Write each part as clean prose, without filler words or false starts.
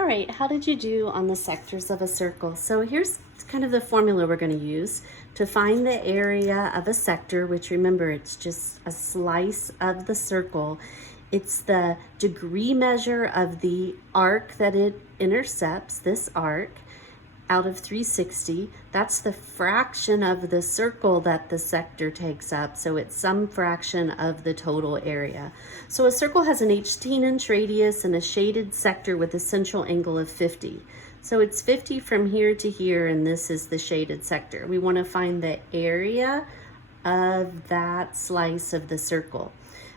All right, how did you do on the sectors of a circle? So here's kind of the formula we're going to use to find the area of a sector, which remember, it's just a slice of the circle. It's the degree measure of the arc that it intercepts, this arc, out of 360. That's the fraction of the circle that the sector takes up. So it's some fraction of the total area. So a circle has an 18-inch radius and a shaded sector with a central angle of 50. So it's 50 from here to here, and this is the shaded sector. We want to find the area of that slice of the circle.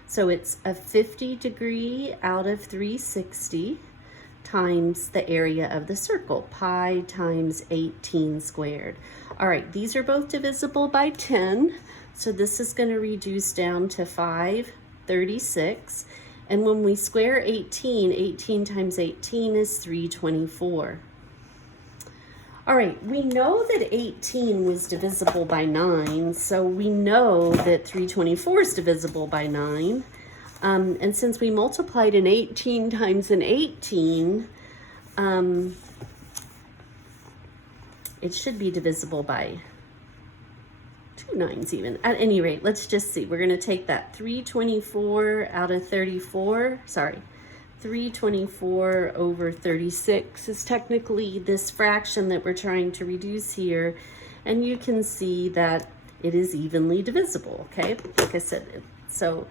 So it's a 50 degree out of 360 times the area of the circle, pi times 18 squared. All right, these are both divisible by 10, so this is going to reduce down to 536. And when we square 18, 18 times 18 is 324. All right, we know that 18 was divisible by 9, so we know that 324 is divisible by 9. And since we multiplied an 18 times an 18, it should be divisible by 2 9s even. At any rate, let's just see. We're going to take that 324 out of 34. Sorry, 324 over 36 is technically this fraction that we're trying to reduce here. And you can see that it is evenly divisible, okay? Like I said, so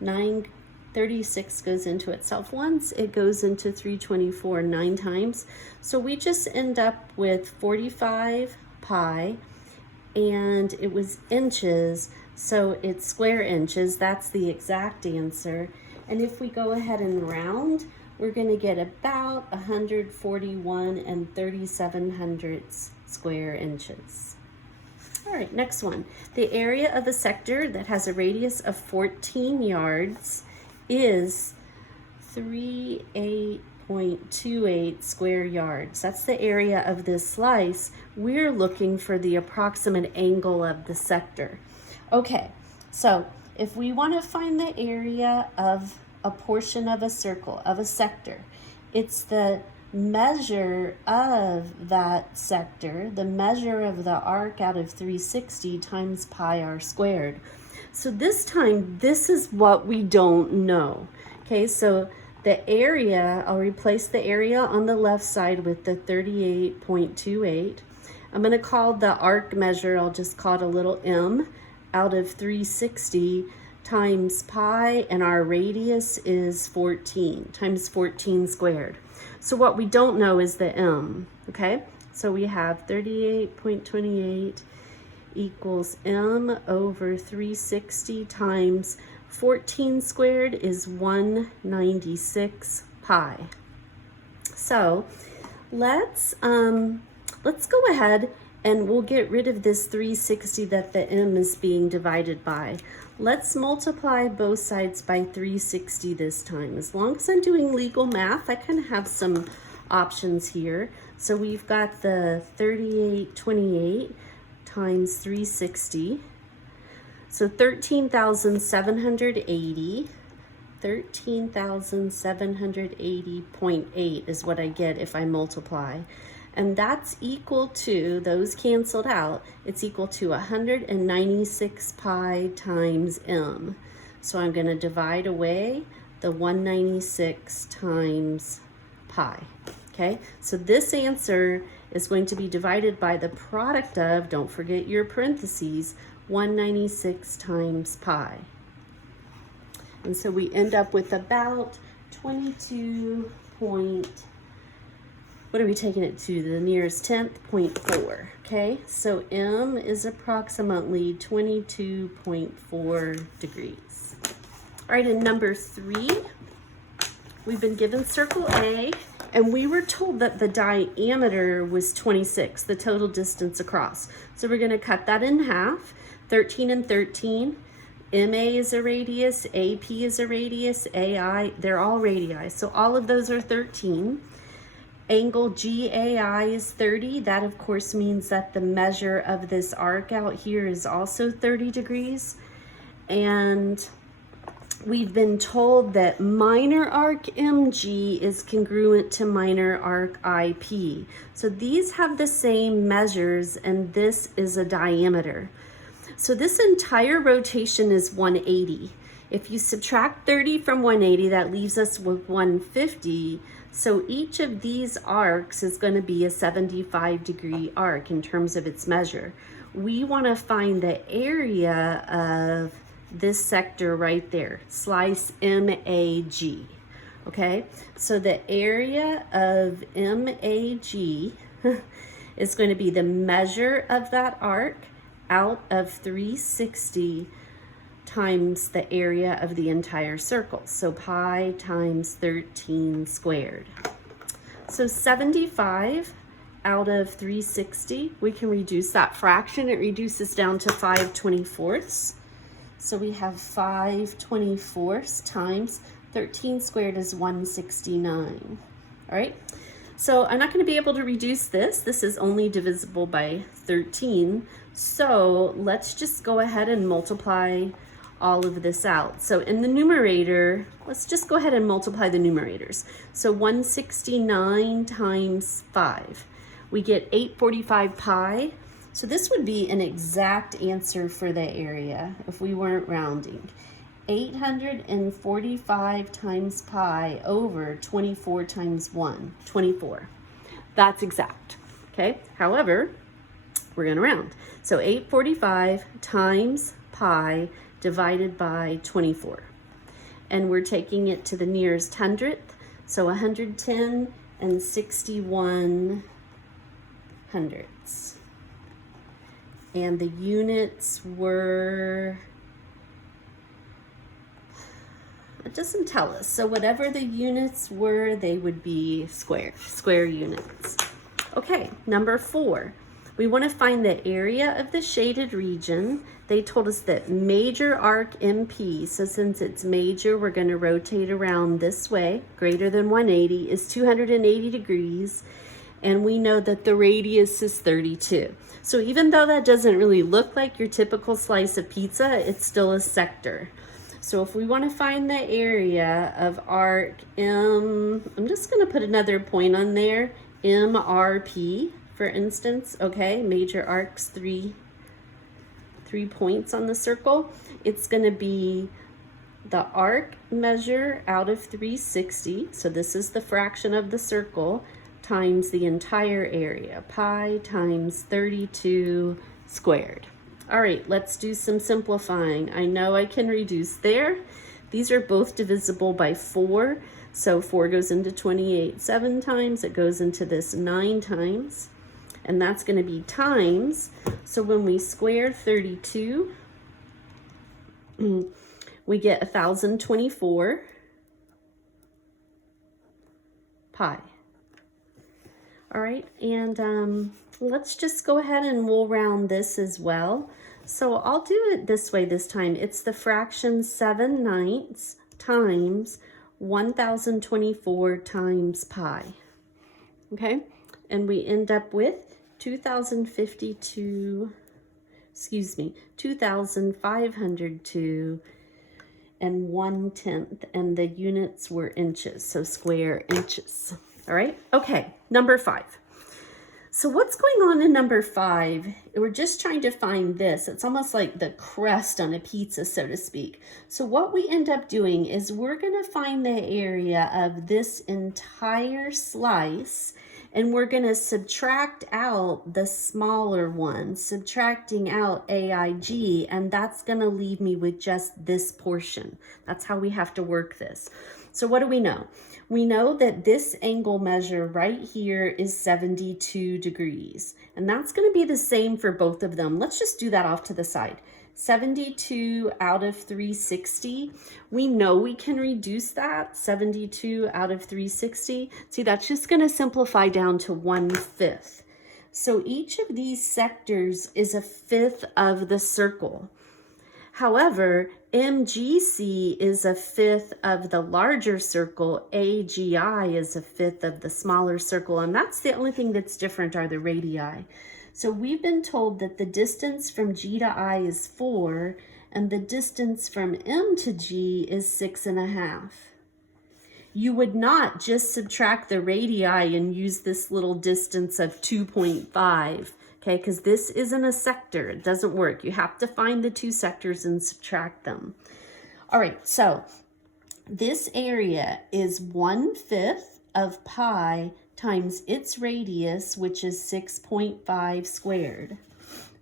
36 goes into itself once, it goes into 324 9 times. So we just end up with 45 pi, and it was inches, so it's square inches. That's the exact answer. And if we go ahead and round, we're going to get about 141 and 37/100 square inches. All right, next one. The area of a sector that has a radius of 14 yards is 38.28 square yards. That's the area of this slice. We're looking for the approximate angle of the sector. Okay, so if we want to find the area of a portion of a circle, of a sector, it's the measure of that sector, the measure of the arc out of 360 times pi r squared. So this time, this is what we don't know. Okay, so the area, I'll replace the area on the left side with the 38.28. I'm going to call the arc measure, I'll just call it a little m, out of 360 times pi, and our radius is 14, times 14 squared. So what we don't know is the m, okay? So we have 38.28 equals m over 360 times 14 squared is 196 pi. So let's go ahead and we'll get rid of this 360 that the m is being divided by. Let's multiply both sides by 360 this time. As long as I'm doing legal math, I kind of have some options here. So we've got the 38.28 times 360. So 13,780. 13,780.8 is what I get if I multiply. And that's equal to, those canceled out, it's equal to 196 pi times m. So I'm going to divide away the 196 times pi. Okay, so this answer is going to be divided by the product of, don't forget your parentheses, 196 times pi. And so we end up with about 22 what are we taking it to? The nearest 10th, 0.4. Okay, so m is approximately 22.4 degrees. All right, in number 3, we've been given circle A, and we were told that the diameter was 26, the total distance across. So we're going to cut that in half, 13 and 13. MA is a radius, AP is a radius, AI, they're all radii. So all of those are 13. Angle GAI is 30. That, of course, means that the measure of this arc out here is also 30 degrees. And we've been told that minor arc MG is congruent to minor arc IP. So these have the same measures, and this is a diameter. So this entire rotation is 180. If you subtract 30 from 180, that leaves us with 150. So each of these arcs is going to be a 75-degree arc in terms of its measure. We want to find the area of this sector right there, slice MAG. Okay, so the area of MAG is going to be the measure of that arc out of 360 times the area of the entire circle. So pi times 13 squared. So 75 out of 360, we can reduce that fraction. It reduces down to 5/24. So we have 5/24 times 13 squared is 169. All right. So I'm not going to be able to reduce this. This is only divisible by 13. So let's just go ahead and multiply all of this out. So in the numerator, let's just go ahead and multiply the numerators. So 169 times 5. We get 845 pi. So this would be an exact answer for the area if we weren't rounding. 845 times pi over 24 times 1, 24. That's exact, okay? However, we're gonna round. So 845 times pi divided by 24. And we're taking it to the nearest hundredth, so 110 and 61 hundredths. And the units were, it doesn't tell us. So whatever the units were, they would be square units. Okay, number 4. We want to find the area of the shaded region. They told us that major arc MP, so since it's major, we're going to rotate around this way, greater than 180, is 280 degrees. And we know that the radius is 32. So even though that doesn't really look like your typical slice of pizza, it's still a sector. So if we want to find the area of arc M, I'm just going to put another point on there, MRP, for instance, okay, major arcs, three points on the circle. It's going to be the arc measure out of 360, so this is the fraction of the circle, times the entire area, pi times 32 squared. All right, let's do some simplifying. I know I can reduce there. These are both divisible by 4, so 4 goes into 28 7 times, it goes into this 9 times, and that's going to be times. So when we square 32, we get 1024 pi. All right, and let's just go ahead and we'll round this as well. So I'll do it this way this time. It's the fraction 7/9 times 1024 times pi. Okay, and we end up with 2,502 and 1/10, and the units were inches, so square inches. All right, okay, number 5. So what's going on in number 5? We're just trying to find this. It's almost like the crust on a pizza, so to speak. So what we end up doing is we're going to find the area of this entire slice, and we're going to subtract out the smaller one, subtracting out AIG, and that's going to leave me with just this portion. That's how we have to work this. So what do we know? We know that this angle measure right here is 72 degrees, and that's going to be the same for both of them. Let's just do that off to the side. 72 out of 360. We know we can reduce that. 72 out of 360. See, that's just going to simplify down to 1/5. So each of these sectors is a fifth of the circle. However, MGC is a fifth of the larger circle, AGI is a fifth of the smaller circle, and that's the only thing that's different are the radii. So we've been told that the distance from G to I is 4, and the distance from M to G is 6.5. You would not just subtract the radii and use this little distance of 2.5, okay, because this isn't a sector. It doesn't work. You have to find the two sectors and subtract them. All right, so this area is 1/5 of pi times its radius, which is 6.5 squared,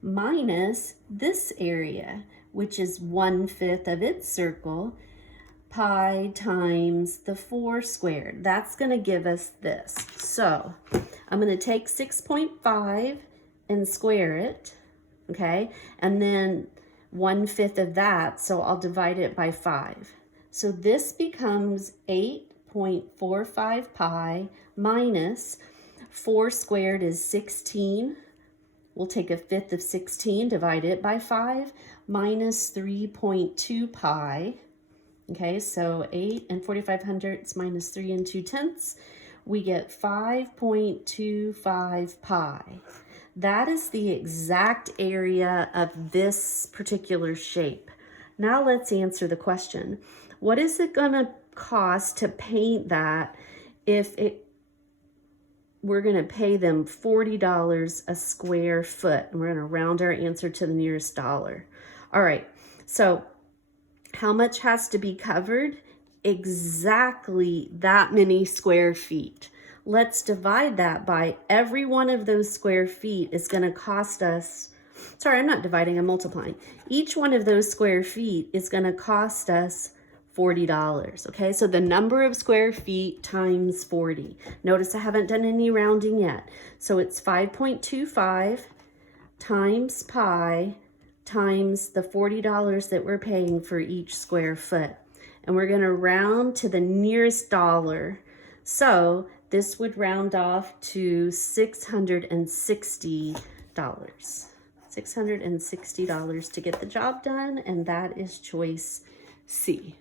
minus this area, which is 1/5 of its circle, pi times the 4 squared. That's going to give us this. So I'm going to take 6.5 and square it, okay? And then 1/5 of that, so I'll divide it by 5. So this becomes 8.45 pi minus 4 squared is 16. We'll take 1/5 of 16, divide it by 5, minus 3.2 pi. Okay, so 8 and 45 hundredths minus 3 and 2/10. We get 5.25 pi. That is the exact area of this particular shape. Now let's answer the question. What is it gonna cost to paint that if we're gonna pay them $40 a square foot? And we're gonna round our answer to the nearest dollar. All right, so how much has to be covered? Exactly that many square feet. Let's divide that by every one of those square feet is going to cost us, sorry, I'm not dividing, I'm multiplying. Each one of those square feet is going to cost us $40, okay? So the number of square feet times 40. Notice I haven't done any rounding yet. So it's 5.25 times pi times the $40 that we're paying for each square foot. And we're going to round to the nearest dollar. So this would round off to $660. $660 to get the job done, and that is choice C.